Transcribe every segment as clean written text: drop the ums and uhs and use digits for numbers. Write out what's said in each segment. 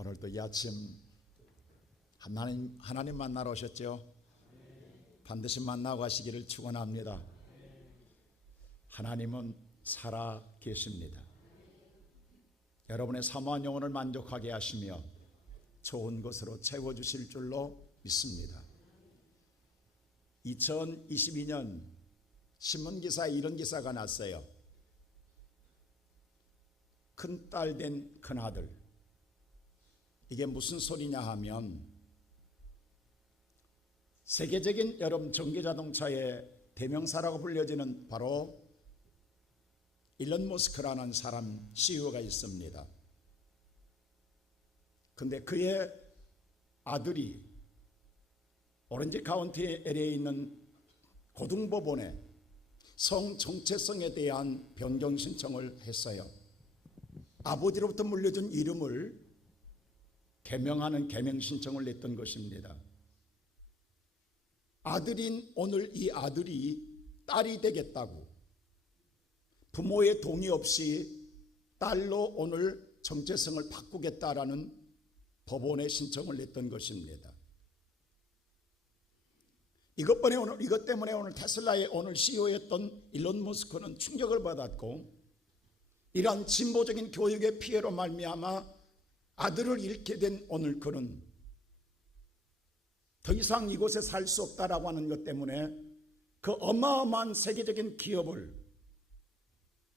오늘도 이 아침 하나님 만나러 오셨죠? 반드시 만나고 가시기를 축원합니다. 하나님은 살아 계십니다. 여러분의 사모한 영혼을 만족하게 하시며 좋은 것으로 채워주실 줄로 믿습니다. 2022년 신문기사에 이런 기사가 났어요. 큰딸 된 큰아들. 이게 무슨 소리냐 하면 세계적인 여러분 전기자동차의 대명사라고 불려지는 바로 일론 머스크라는 사람 CEO가 있습니다. 근데 그의 아들이 오렌지 카운티 LA에 있는 고등법원에 성정체성에 대한 변경 신청을 했어요. 아버지로부터 물려준 이름을 개명하는 개명 신청을 냈던 것입니다. 아들인 오늘 이 아들이 딸이 되겠다고 부모의 동의 없이 딸로 오늘 정체성을 바꾸겠다라는 법원에 신청을 냈던 것입니다. 이것 때문에 오늘 테슬라의 오늘 CEO였던 일론 머스크는 충격을 받았고, 이러한 진보적인 교육의 피해로 말미암아 아들을 잃게 된 오늘 그는 더 이상 이곳에 살 수 없다라고 하는 것 때문에 그 어마어마한 세계적인 기업을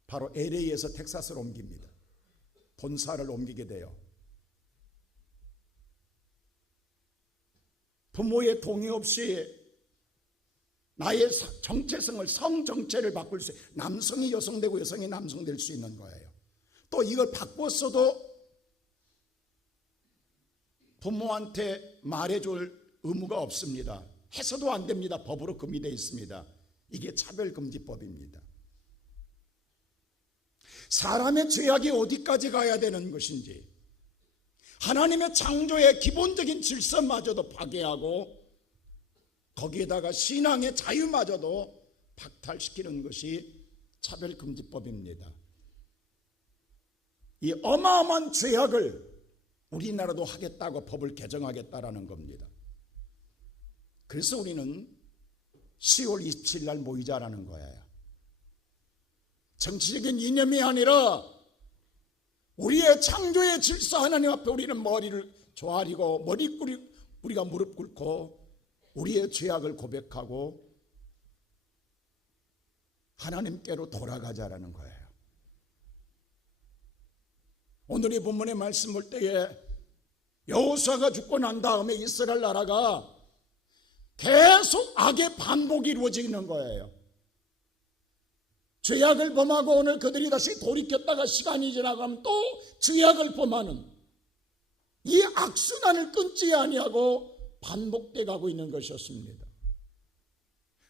바로 LA에서 텍사스로 옮깁니다. 본사를 옮기게 돼요. 부모의 동의 없이 나의 정체성을, 성정체를 바꿀 수, 남성이 여성되고 여성이 남성 될 수 있는 거예요. 또 이걸 바꿨어도 부모한테 말해줄 의무가 없습니다. 해서도 안 됩니다. 법으로 금지되어 있습니다. 이게 차별금지법입니다. 사람의 죄악이 어디까지 가야 되는 것인지, 하나님의 창조의 기본적인 질서마저도 파괴하고 거기에다가 신앙의 자유마저도 박탈시키는 것이 차별금지법입니다. 이 어마어마한 죄악을 우리나라도 하겠다고 법을 개정하겠다라는 겁니다. 그래서 우리는 10월 27일 날 모이자라는 거예요. 정치적인 이념이 아니라 우리의 창조의 질서 하나님 앞에 우리는 머리를 조아리고 우리가 무릎 꿇고 우리의 죄악을 고백하고 하나님께로 돌아가자라는 거예요. 오늘 이 본문의 말씀 볼 때에 여호수아가 죽고 난 다음에 이스라엘 나라가 계속 악의 반복이 이루어지는 거예요. 죄악을 범하고 오늘 그들이 다시 돌이켰다가 시간이 지나가면 또 죄악을 범하는 이 악순환을 끊지 아니하고 반복돼 가고 있는 것이었습니다.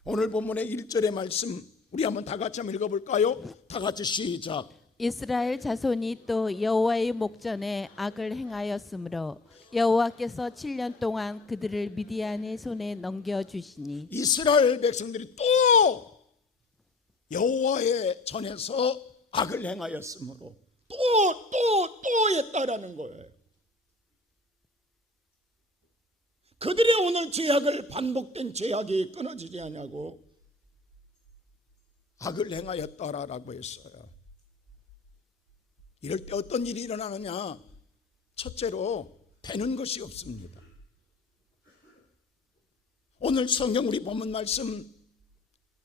오늘 본문의 1절의 말씀 우리 한번 다 같이 한번 읽어볼까요? 다 같이 시작. 이스라엘 자손이 또 여호와의 목전에 악을 행하였으므로 여호와께서 7년 동안 그들을 미디안의 손에 넘겨주시니, 이스라엘 백성들이 또 여호와의 전에서 악을 행하였으므로 또 했다라는 거예요. 그들의 오늘 죄악을, 반복된 죄악이 끊어지지 않냐고 악을 행하였다라고 했어요. 이럴 때 어떤 일이 일어나느냐? 첫째로 되는 것이 없습니다. 오늘 성경 우리 본문 말씀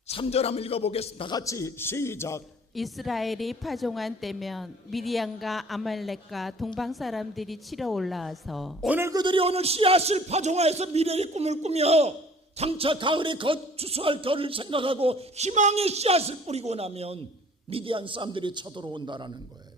3절 한번 읽어보겠습니다. 다 같이 시작. 이스라엘이 파종한 때면 미디안과 아말렉과 동방 사람들이 치러 올라와서, 오늘 그들이 오늘 씨앗을 파종하여서 미래의 꿈을 꾸며 장차 가을에 추수할 겨를 생각하고 희망의 씨앗을 뿌리고 나면 미디안 사람들이 쳐들어온다라는 거예요.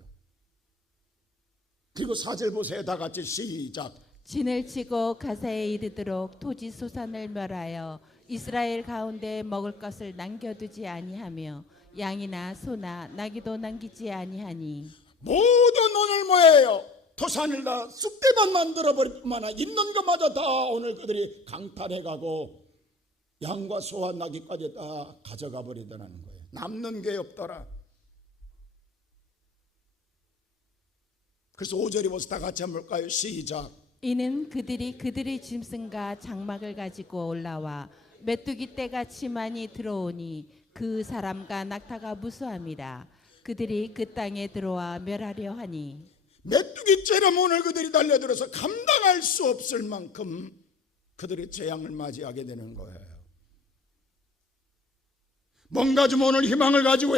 그리고 4절 보세요. 다 같이 시작. 진을 치고 가사에 이르도록 토지 소산을 멸하여 이스라엘 가운데 먹을 것을 남겨두지 아니하며 양이나 소나 나귀도 남기지 아니하니, 모든 오늘 뭐예요? 토산을 다 쑥대만 만들어버릴 뿐만 아니라 있는 것마저 다 오늘 그들이 강탈해가고 양과 소와 나귀까지 다 가져가 버리더라는 거예요. 남는 게 없더라. 그래서 5절에 보서 다 같이 한번 볼까요? 시작. 이는 그들이 그들의 짐승과 장막을 가지고 올라와 메뚜기 떼같이 많이 들어오니 그 사람과 낙타가 무수함이라. 그들이 그 땅에 들어와 멸하려 하니 메뚜기처럼 오늘 그들이 달려들어서 감당할 수 없을 만큼 그들의 재앙을 맞이하게 되는 거예요. 뭔가 좀 오늘 희망을 가지고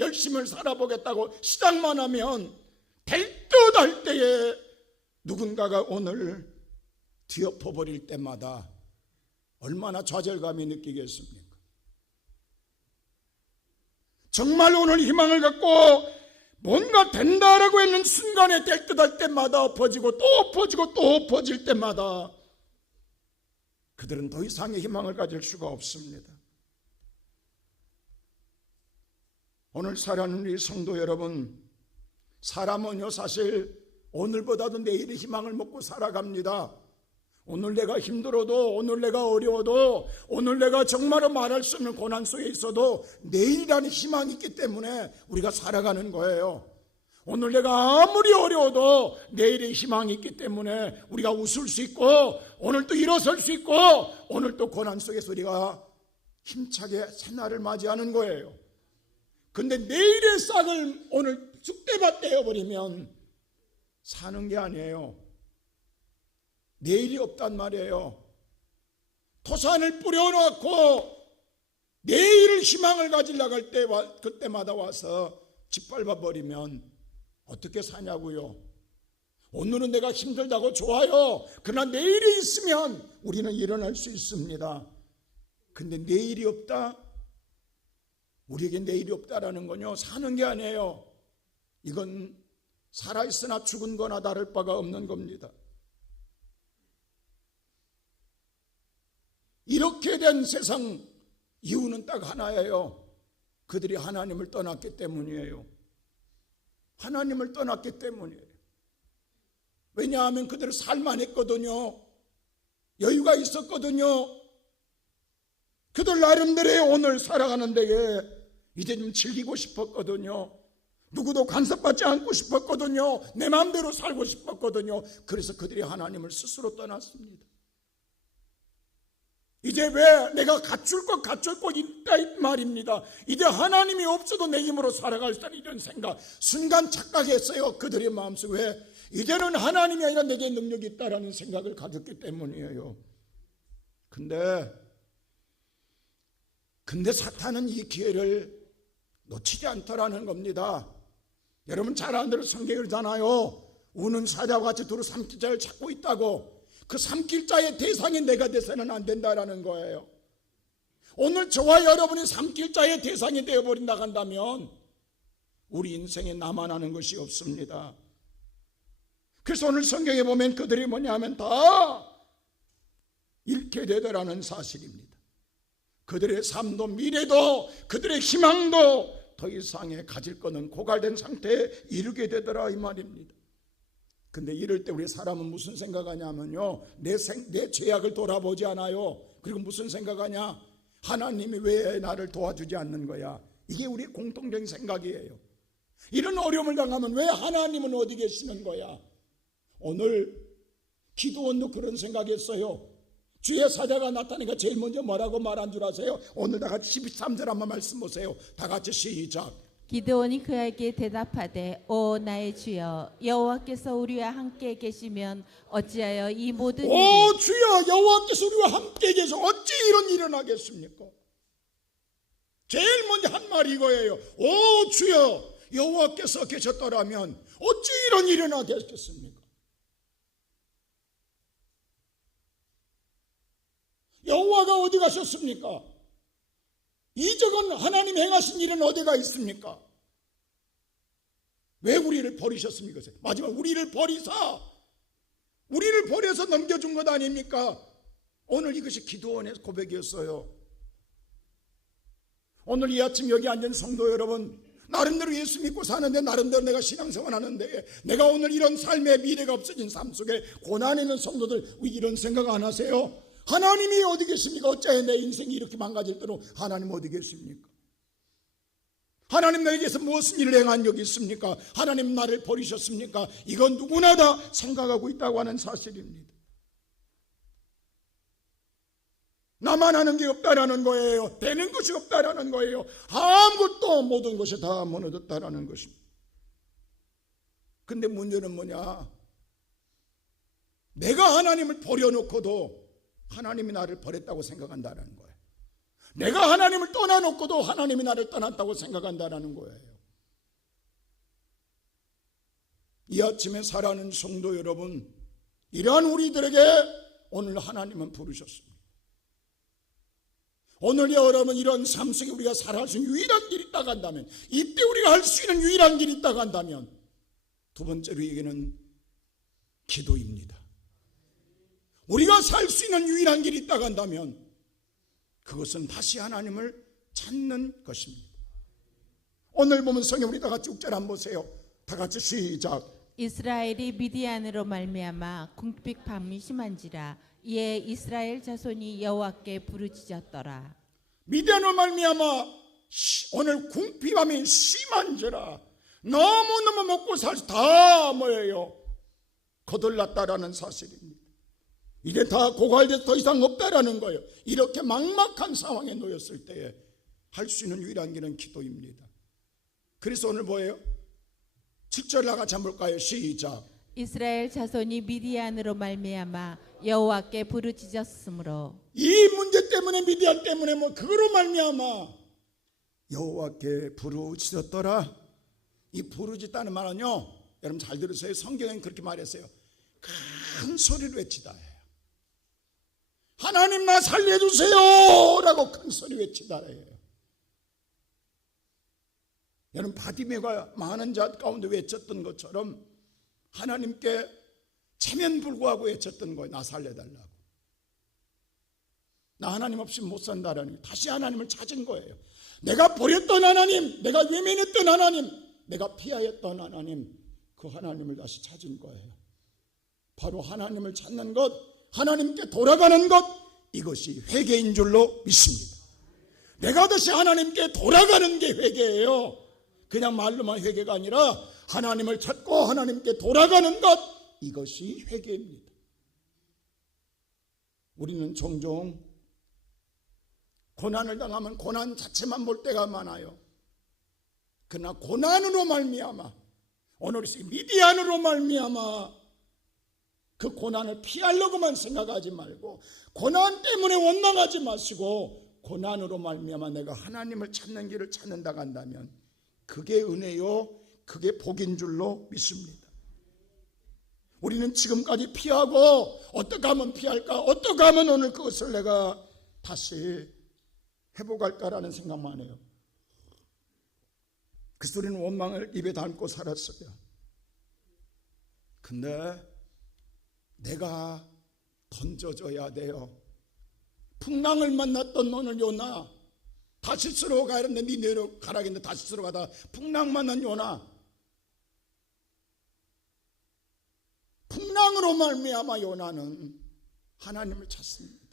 열심히 살아보겠다고 시작만 하면 될 듯 할 때에 누군가가 오늘 뒤엎어버릴 때마다 얼마나 좌절감이 느끼겠습니까? 정말 오늘 희망을 갖고 뭔가 된다라고 했는 순간에 될 듯 할 때마다 엎어지고 또 엎어지고 또 엎어질 때마다 그들은 더 이상의 희망을 가질 수가 없습니다. 오늘 살아가는 우리 성도 여러분, 사람은요 사실 오늘보다도 내일의 희망을 먹고 살아갑니다. 오늘 내가 힘들어도, 오늘 내가 어려워도, 오늘 내가 정말로 말할 수 없는 고난 속에 있어도 내일이라는 희망이 있기 때문에 우리가 살아가는 거예요. 오늘 내가 아무리 어려워도 내일의 희망이 있기 때문에 우리가 웃을 수 있고, 오늘 또 일어설 수 있고, 오늘 또 고난 속에서 우리가 힘차게 새날을 맞이하는 거예요. 근데 내일의 싹을 오늘 쑥대밭 떼어버리면 사는 게 아니에요. 내일이 없단 말이에요. 토산을 뿌려놓고 내일을 희망을 가지려고 할 때 그때마다 와서 짓밟아 버리면 어떻게 사냐고요. 오늘은 내가 힘들다고 좋아요. 그러나 내일이 있으면 우리는 일어날 수 있습니다. 근데 내일이 없다? 우리에게 내일이 없다라는 건요 사는 게 아니에요. 이건 살아있으나 죽은 거나 다를 바가 없는 겁니다. 이렇게 된 세상 이유는 딱 하나예요. 그들이 하나님을 떠났기 때문이에요. 하나님을 떠났기 때문이에요. 왜냐하면 그들은 살만했거든요. 여유가 있었거든요. 그들 나름대로 오늘 살아가는 데에 이제 좀 즐기고 싶었거든요. 누구도 간섭받지 않고 싶었거든요. 내 마음대로 살고 싶었거든요. 그래서 그들이 하나님을 스스로 떠났습니다. 이제 왜 내가 갖출 것 있다 이 말입니다. 이제 하나님이 없어도 내 힘으로 살아갈 수 있는 이런 생각 순간 착각했어요. 그들의 마음속에 왜? 이제는 하나님이 아니라 내게 능력이 있다라는 생각을 가졌기 때문이에요. 근데 사탄은 이 기회를 놓치지 않더라는 겁니다. 여러분 잘 아는 대로 성경이잖아요. 우는 사자와 같이 두루 삼킬 자를 찾고 있다고. 그 삼킬 자의 대상이 내가 돼서는 안 된다라는 거예요. 오늘 저와 여러분이 삼킬 자의 대상이 되어버린다 한다면 우리 인생에 남아나는 것이 없습니다. 그래서 오늘 성경에 보면 그들이 뭐냐면 다 잃게 되더라는 사실입니다. 그들의 삶도 미래도 그들의 희망도 더 이상의 가질 거는 고갈된 상태에 이르게 되더라 이 말입니다. 근데 이럴 때 우리 사람은 무슨 생각하냐면요, 내 죄악을 돌아보지 않아요. 그리고 무슨 생각하냐, 하나님이 왜 나를 도와주지 않는 거야. 이게 우리 공통적인 생각이에요. 이런 어려움을 당하면 왜 하나님은 어디 계시는 거야. 오늘 기도원도 그런 생각했어요. 주의 사자가 나타나니까 제일 먼저 뭐라고 말한 줄 아세요? 오늘 다 같이 13절 한번 말씀 보세요. 다 같이 시작. 기드온이 그에게 대답하되 오 나의 주여 여호와께서 우리와 함께 계시면 어찌하여 이 모든 오 주여 여호와께서 우리와 함께 계셔 어찌 이런 일이 일어나겠습니까? 제일 먼저 한 말이 이거예요. 오 주여 여호와께서 계셨더라면 어찌 이런 일이 일어나겠습니까? 여호와가 어디 가셨습니까? 이적은 하나님 행하신 일은 어디가 있습니까? 왜 우리를 버리셨습니까? 마지막 우리를 버리사 우리를 버려서 넘겨준 것 아닙니까? 오늘 이것이 기도원의 고백이었어요. 오늘 이 아침 여기 앉은 성도 여러분, 나름대로 예수 믿고 사는데, 나름대로 내가 신앙생활 하는데, 내가 오늘 이런 삶의 미래가 없어진 삶 속에 고난이 있는 성도들 이런 생각 안 하세요? 하나님이 어디 계십니까? 어찌하여 내 인생이 이렇게 망가질 때로 하나님 어디 계십니까? 하나님 나에게서 무슨 일을 행한 적이 있습니까? 하나님 나를 버리셨습니까? 이건 누구나 다 생각하고 있다고 하는 사실입니다. 나만 하는 게 없다라는 거예요. 되는 것이 없다라는 거예요. 아무것도 모든 것이 다 무너졌다라는 것입니다. 근데 문제는 뭐냐? 내가 하나님을 버려놓고도 하나님이 나를 버렸다고 생각한다는 거예요. 내가 하나님을 떠나놓고도 하나님이 나를 떠났다고 생각한다는 거예요. 이 아침에 살아가는 성도 여러분, 이러한 우리들에게 오늘 하나님은 부르셨습니다. 오늘 여러분 이런 삶 속에 우리가 살아갈 수 있는 유일한 길이 있다고 한다면, 이때 우리가 할 수 있는 유일한 길이 있다고 한다면, 두 번째로 얘기는 기도입니다. 우리가 살 수 있는 유일한 길이 있다고 한다면 그것은 다시 하나님을 찾는 것입니다. 오늘 보면 성경 우리 다 같이 6절 한번 보세요. 다 같이 시작. 이스라엘이 미디안으로 말미암아 궁핍함이 심한지라 이에 이스라엘 자손이 여호와께 부르짖었더라. 미디안으로 말미암아 오늘 궁핍함이 심한지라, 너무너무 먹고 살 수 다 뭐예요? 거들났다라는 사실입니다. 이제 다 고갈돼서 더 이상 없다라는 거예요. 이렇게 막막한 상황에 놓였을 때에 할 수 있는 유일한 길은 기도입니다. 그래서 오늘 뭐예요? 7절 나같이 한번 볼까요? 시작. 이스라엘 자손이 미디안으로 말미암아 여호와께 부르짖었으므로. 이 문제 때문에, 미디안 때문에, 뭐 그거로 말미암아 여호와께 부르짖었더라. 이 부르짖다는 말은요, 여러분 잘 들으세요. 성경엔 그렇게 말했어요. 큰 소리로 외치다. 하나님 나 살려주세요 라고 큰 소리 외치다예요. 여러분 바디메가 많은 자 가운데 외쳤던 것처럼 하나님께 체면불구하고 외쳤던 거예요. 나 살려달라고. 나 하나님 없이 못 산다라는, 다시 하나님을 찾은 거예요. 내가 버렸던 하나님, 내가 외면했던 하나님, 내가 피하였던 하나님, 그 하나님을 다시 찾은 거예요. 바로 하나님을 찾는 것, 하나님께 돌아가는 것, 이것이 회개인 줄로 믿습니다. 내가 다시 하나님께 돌아가는 게 회개예요. 그냥 말로만 회개가 아니라 하나님을 찾고 하나님께 돌아가는 것, 이것이 회개입니다. 우리는 종종 고난을 당하면 고난 자체만 볼 때가 많아요. 그러나 고난으로 말미암아, 오늘 미디안으로 말미암아 그 고난을 피하려고만 생각하지 말고, 고난 때문에 원망하지 마시고, 고난으로 말미암아 내가 하나님을 찾는 길을 찾는다고 한다면 그게 은혜요, 그게 복인 줄로 믿습니다. 우리는 지금까지 피하고 어떻게 하면 피할까, 어떻게 하면 오늘 그것을 내가 다시 회복할까라는 생각만 해요. 그래서 우리는 원망을 입에 담고 살았어요. 근데 내가 던져줘야 돼요. 풍랑을 만났던 오늘 요나, 다시스로 가는데 네 내려가라겠는데 다시스로 가다 풍랑 만난 요나, 풍랑으로 말미암아 요나는 하나님을 찾습니다.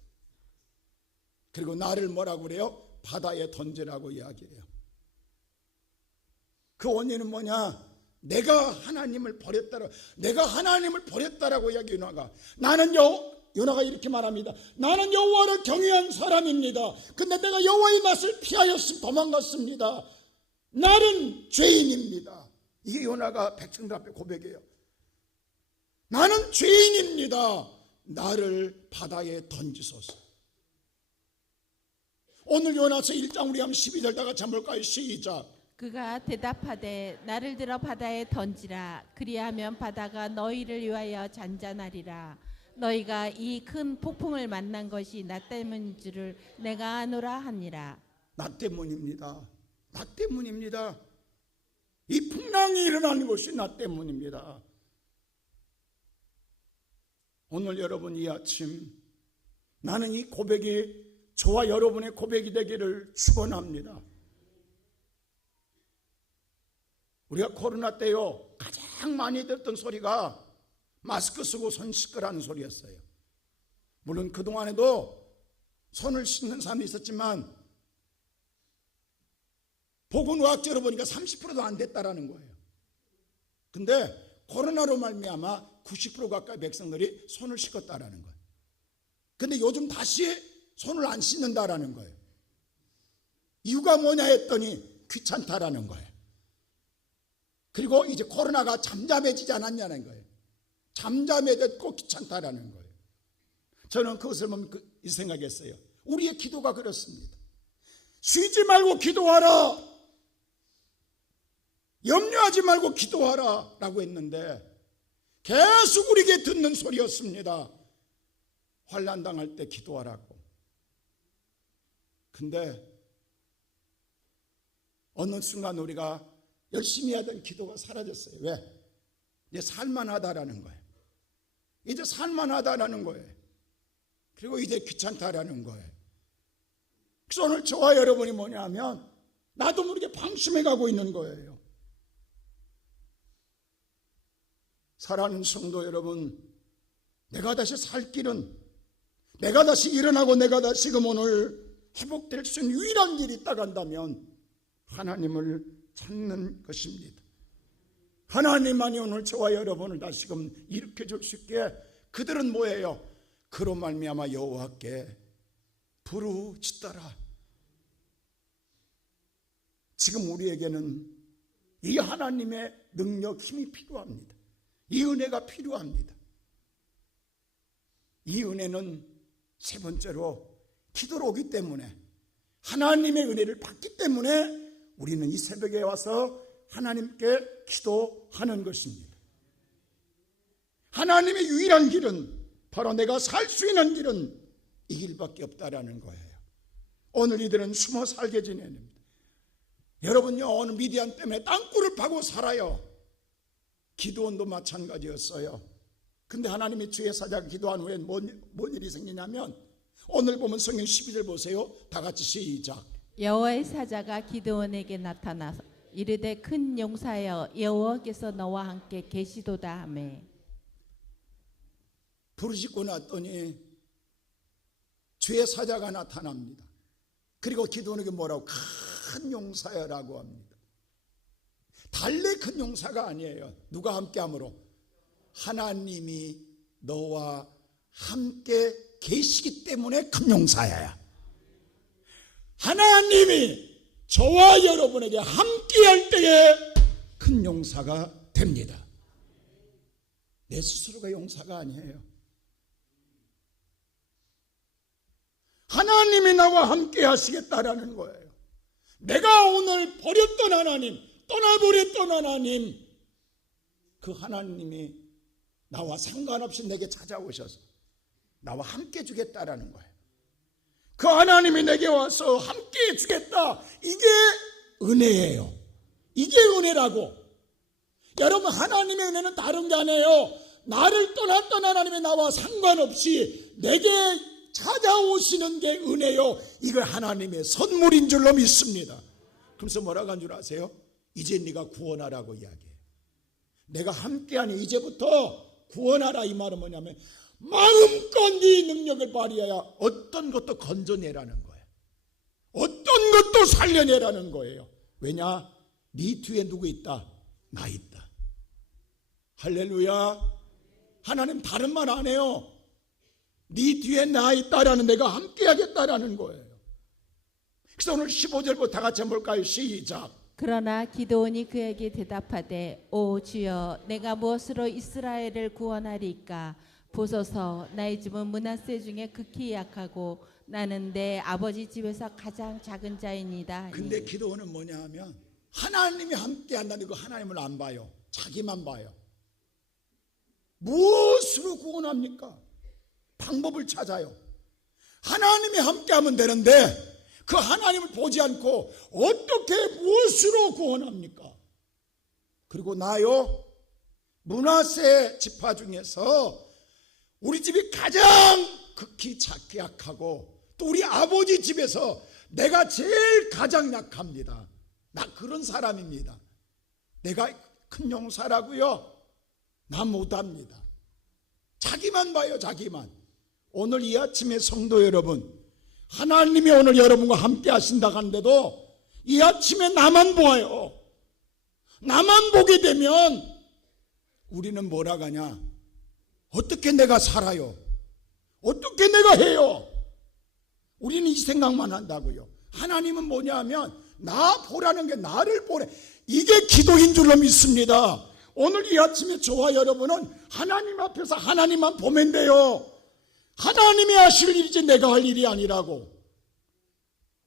그리고 나를 뭐라고 그래요? 바다에 던지라고 이야기해요. 그 원인은 뭐냐? 내가 하나님을 버렸다라고 이야기. 요나가 이렇게 말합니다. 나는 여호와를 경외한 사람입니다. 근데 내가 여호와의 낯을 피하였음 도망갔습니다. 나는 죄인입니다. 이게 요나가 백성들 앞에 고백해요. 나는 죄인입니다. 나를 바다에 던지소서. 오늘 요나서 1장 우리 한번 12절 다 같이 한번 볼까요? 시작. 그가 대답하되 나를 들어 바다에 던지라. 그리하면 바다가 너희를 위하여 잔잔하리라. 너희가 이 큰 폭풍을 만난 것이 나 때문인 줄을 내가 아노라 하니라. 나 때문입니다. 나 때문입니다. 이 풍랑이 일어나는 것이 나 때문입니다. 오늘 여러분 이 아침 나는 이 고백이 저와 여러분의 고백이 되기를 축원합니다. 우리가 코로나 때요 가장 많이 듣던 소리가 마스크 쓰고 손 씻으라는 소리였어요. 물론 그동안에도 손을 씻는 사람이 있었지만 보건의학적으로 보니까 30%도 안 됐다라는 거예요. 근데 코로나로 말미암아 90% 가까이 백성들이 손을 씻었다라는 거예요. 근데 요즘 다시 손을 안 씻는다라는 거예요. 이유가 뭐냐 했더니 귀찮다라는 거예요. 그리고 이제 코로나가 잠잠해지지 않았냐는 거예요. 잠잠해졌고 귀찮다라는 거예요. 저는 그것을 보면 이 생각했어요. 우리의 기도가 그렇습니다. 쉬지 말고 기도하라. 염려하지 말고 기도하라 라고 했는데 계속 우리에게 듣는 소리였습니다. 환난 당할 때 기도하라고. 근데 어느 순간 우리가 열심히 하던 기도가 사라졌어요. 왜? 이제 살만하다라는 거예요. 이제 살만하다라는 거예요. 그리고 이제 귀찮다라는 거예요. 그래서 오늘 저와 여러분이 뭐냐 하면 나도 모르게 방심해 가고 있는 거예요. 사랑하는 성도 여러분, 내가 다시 살 길은, 내가 다시 일어나고 내가 다시금 오늘 회복될 수 있는 유일한 길이 있다고 한다면 하나님을 찾는 것입니다. 하나님만이 오늘 저와 여러분을 다시금 일으켜 줄 수 있게, 그들은 뭐예요? 그로 말미암아 여호와께 부르짖더라. 지금 우리에게는 이 하나님의 능력, 힘이 필요합니다. 이 은혜가 필요합니다. 이 은혜는 세 번째로 기도로 오기 때문에, 하나님의 은혜를 받기 때문에 우리는 이 새벽에 와서 하나님께 기도하는 것입니다. 하나님의 유일한 길은, 바로 내가 살 수 있는 길은 이 길밖에 없다라는 거예요. 오늘 이들은 숨어 살게 지냅니다. 여러분요, 오늘 미디안 때문에 땅굴을 파고 살아요. 기도원도 마찬가지였어요. 근데 하나님이 주의 사자가 기도한 후에 뭔 일이 생기냐면, 오늘 보면 성경 12절 보세요. 다 같이 시작. 여호와의 사자가 기드온에게 나타나서 이르되 큰 용사여 여호와께서 너와 함께 계시도다 하매. 부르짖고 났더니 주의 사자가 나타납니다. 그리고 기드온에게 뭐라고? 큰 용사여라고 합니다. 달래 큰 용사가 아니에요. 누가 함께함으로? 하나님이 너와 함께 계시기 때문에 큰 용사야. 하나님이 저와 여러분에게 함께할 때에 큰 용사가 됩니다. 내 스스로가 용사가 아니에요. 하나님이 나와 함께 하시겠다라는 거예요. 내가 오늘 버렸던 하나님, 떠나버렸던 하나님, 그 하나님이 나와 상관없이 내게 찾아오셔서 나와 함께 주겠다라는 거예요. 그 하나님이 내게 와서 함께 해주겠다. 이게 은혜예요. 이게 은혜라고. 여러분, 하나님의 은혜는 다른 게 아니에요. 나를 떠났던 하나님이 나와 상관없이 내게 찾아오시는 게 은혜요. 이걸 하나님의 선물인 줄로 믿습니다. 그래서 뭐라고 한 줄 아세요? 이제 네가 구원하라고 이야기해요. 내가 함께하니 이제부터 구원하라. 이 말은 뭐냐면 마음껏 네 능력을 발휘해야 어떤 것도 건져내라는 거예요. 어떤 것도 살려내라는 거예요. 왜냐? 네 뒤에 누구 있다? 나 있다. 할렐루야. 하나님 다른 말 안 해요. 네 뒤에 나 있다라는, 내가 함께 하겠다라는 거예요. 그래서 오늘 15절부터 다 같이 한번 볼까요? 시작. 그러나 기드온이 그에게 대답하되 오 주여 내가 무엇으로 이스라엘을 구원하리까? 보소서 나의 집은 므낫세 중에 극히 약하고 나는 내 아버지 집에서 가장 작은 자이니이다. 근데 기도는 뭐냐 하면 하나님이 함께 한다는 거, 하나님을 안 봐요. 자기만 봐요. 무엇으로 구원합니까? 방법을 찾아요. 하나님이 함께 하면 되는데 그 하나님을 보지 않고 어떻게 무엇으로 구원합니까? 그리고 나요, 므낫세 지파 중에서 우리 집이 가장 극히 작게 약하고 또 우리 아버지 집에서 내가 제일 가장 약합니다. 나 그런 사람입니다. 내가 큰 용사라고요? 나 못합니다. 자기만 봐요. 자기만. 오늘 이 아침에 성도 여러분, 하나님이 오늘 여러분과 함께 하신다고 하는데도 이 아침에 나만 보아요. 나만 보게 되면 우리는 뭐라 가냐? 어떻게 내가 살아요? 어떻게 내가 해요? 우리는 이 생각만 한다고요. 하나님은 뭐냐 하면 나 보라는 게 나를 보래. 이게 기도인 줄로 믿습니다. 오늘 이 아침에 저와 여러분은 하나님 앞에서 하나님만 보면 돼요. 하나님이 하실 일이지 내가 할 일이 아니라고.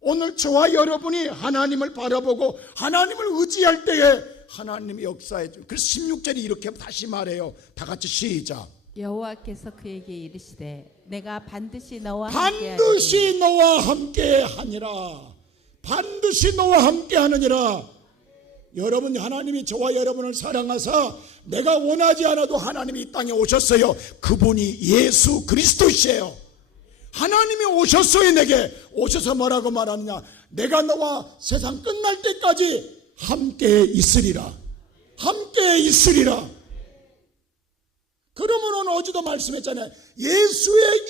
오늘 저와 여러분이 하나님을 바라보고 하나님을 의지할 때에 하나님이 역사해 줘. 그래서 16절이 이렇게 다시 말해요. 다 같이 시작. 여호와께서 그에게 이르시되 내가 반드시 너와 반드시 너와 함께 하니라. 반드시 너와 함께 하느니라. 여러분, 하나님이 저와 여러분을 사랑하사 내가 원하지 않아도 하나님이 이 땅에 오셨어요. 그분이 예수 그리스도시에요. 하나님이 오셨어요. 내게 오셔서 뭐라고 말하느냐? 내가 너와 세상 끝날 때까지 함께 있으리라. 함께 있으리라. 그러면 오늘 어제도 말씀했잖아요. 예수의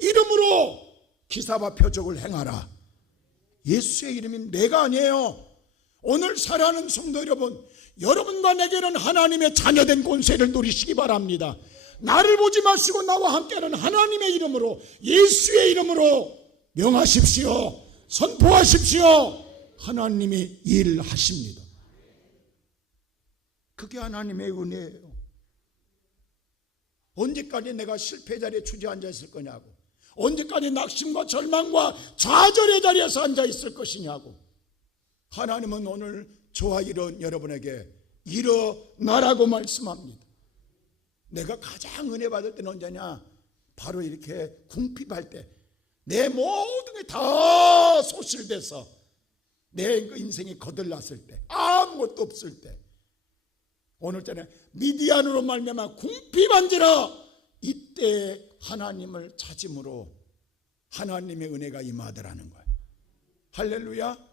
이름으로 기사와 표적을 행하라. 예수의 이름이 내가 아니에요. 오늘 살아가는 성도 여러분, 여러분과 내게는 하나님의 자녀된 권세를 누리시기 바랍니다. 나를 보지 마시고 나와 함께하는 하나님의 이름으로, 예수의 이름으로 명하십시오. 선포하십시오. 하나님이 일하십니다. 그게 하나님의 은혜예요. 언제까지 내가 실패 자리에 주저앉아 있을 거냐고. 언제까지 낙심과 절망과 좌절의 자리에서 앉아 있을 것이냐고. 하나님은 오늘 저와 이런 여러분에게 일어나라고 말씀합니다. 내가 가장 은혜 받을 때는 언제냐? 바로 이렇게 궁핍할 때, 내 모든 게 다 소실돼서 내 인생이 거들났을 때, 아무것도 없을 때, 오늘자는 미디안으로 말미암아 궁핍한지라 이때 하나님을 찾음으로 하나님의 은혜가 임하더라는 거예요. 할렐루야.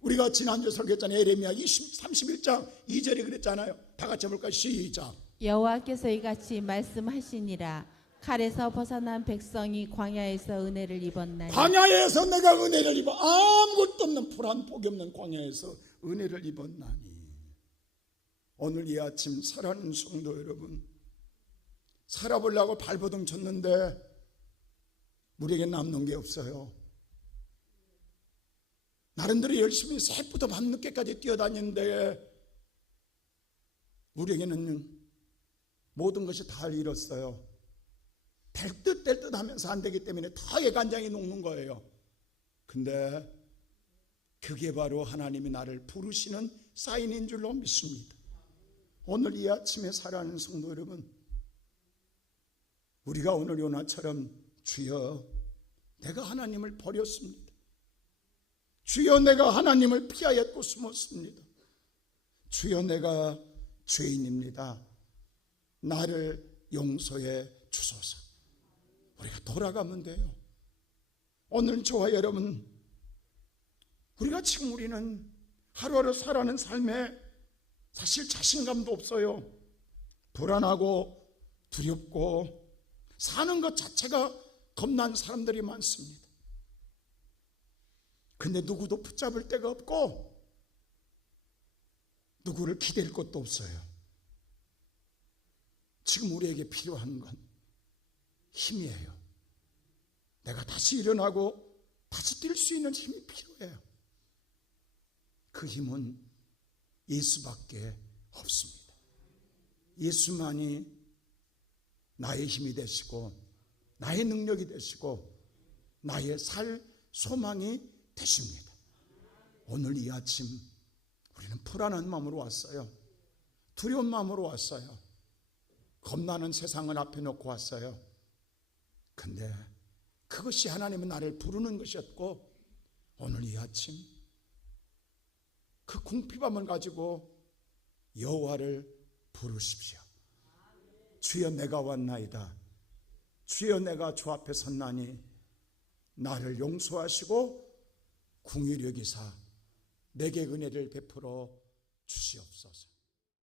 우리가 지난주 설교했잖아요. 에레미야 31장 2절에 그랬잖아요. 다 같이 해볼까요? 시작. 여호와께서 이같이 말씀하시니라. 칼에서 벗어난 백성이 광야에서 은혜를 입었나니. 광야에서 내가 은혜를 입어. 아무것도 없는 풀한 폭이 없는 광야에서 은혜를 입었나니. 오늘 이 아침 살아가는 성도 여러분, 살아보려고 발버둥 쳤는데 우리에게 남는 게 없어요. 나름대로 열심히 새부터 밤늦게까지 뛰어다니는데 우리에게는 모든 것이 다 잃었어요. 될 듯 될 듯 하면서 안 되기 때문에 다 예간장이 녹는 거예요. 근데 그게 바로 하나님이 나를 부르시는 사인인 줄로 믿습니다. 오늘 이 아침에 살아가는 성도 여러분, 우리가 오늘 요나처럼 주여 내가 하나님을 버렸습니다. 주여 내가 하나님을 피하였고 숨었습니다. 주여 내가 죄인입니다. 나를 용서해 주소서. 우리가 돌아가면 돼요. 오늘 저와 여러분, 우리가 지금 우리는 하루하루 살아가는 삶에 사실 자신감도 없어요. 불안하고 두렵고 사는 것 자체가 겁난 사람들이 많습니다. 근데 누구도 붙잡을 데가 없고 누구를 기댈 것도 없어요. 지금 우리에게 필요한 건 힘이에요. 내가 다시 일어나고 다시 뛸 수 있는 힘이 필요해요. 그 힘은 예수밖에 없습니다. 예수만이 나의 힘이 되시고 나의 능력이 되시고 나의 살 소망이 되십니다. 오늘 이 아침 우리는 불안한 마음으로 왔어요. 두려운 마음으로 왔어요. 겁나는 세상을 앞에 놓고 왔어요. 근데 그것이 하나님은 나를 부르는 것이었고 오늘 이 아침 그 궁핍함을 가지고 여호와를 부르십시오. 주여 내가 왔나이다. 주여 내가 주 앞에 섰나니 나를 용서하시고 긍휼히 여기사 내게 은혜를 베풀어 주시옵소서.